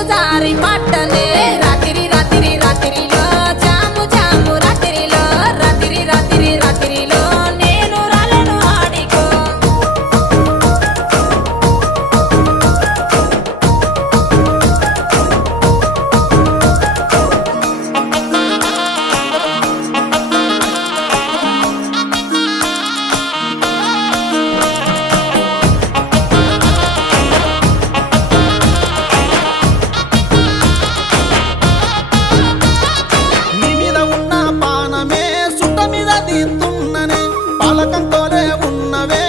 నీరు జారి పట్టనే రాత్రి రాత్రి రాత్రిలో జాము జాము రాత్రిలో రాత్రి రాత్రి రాత్రిలో నేను రాలను ఆడికో నీ మీద ఉన్న పానమే సుట్ట మీద తీస్తున్ననే పాలకంతోనే ఉన్నవే